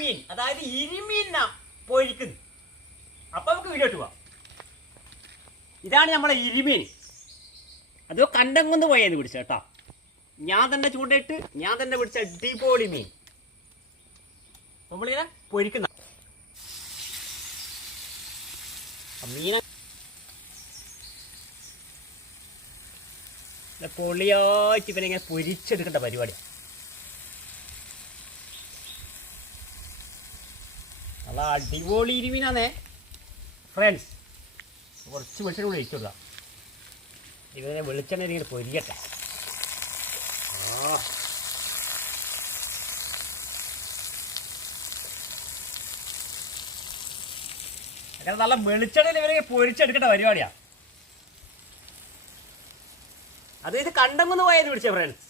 മീൻ, അതായത് ഇരിമീനാ പൊരിക്കുന്നത്. അപ്പൊ നമുക്ക് വീഡിയോ പോവാം. ഇതാണ് നമ്മളെ ഇരിമീൻ. അതോ കണ്ടംകൊന്ന് പോയെന്ന് പിടിച്ച കേട്ടോ. ഞാൻ തന്നെ ചൂണ്ടയിട്ട് ഞാൻ തന്നെ പിടിച്ച അടിപൊളി മീൻ നമ്മളിങ്ങനെ പൊരിക്കുന്ന മീന പൊളിയായിട്ട് ഇവനിങ്ങനെ പൊരിച്ചെടുക്കേണ്ട പരിപാടിയാണ്. നല്ല അടിപൊളി ഇരുമീനാന്നേ ഫ്രണ്ട്സ്. കുറച്ച് വെളിച്ചെണ്ണ കൂടി ഒഴിച്ചു കൊടുക്കാം. ഇവനെ വെളിച്ചെണ്ണ ഇങ്ങനെ പൊരിയട്ടെ. അങ്ങനെ നല്ല വെളിച്ചെണ്ണയിൽ ഇവരെ പൊരിച്ചെടുക്കേണ്ട പരിപാടിയാണ്. അത് ഇത് കണ്ടംകൊന്ന് പോയെന്ന് പിടിച്ച ഫ്രണ്ട്സ്.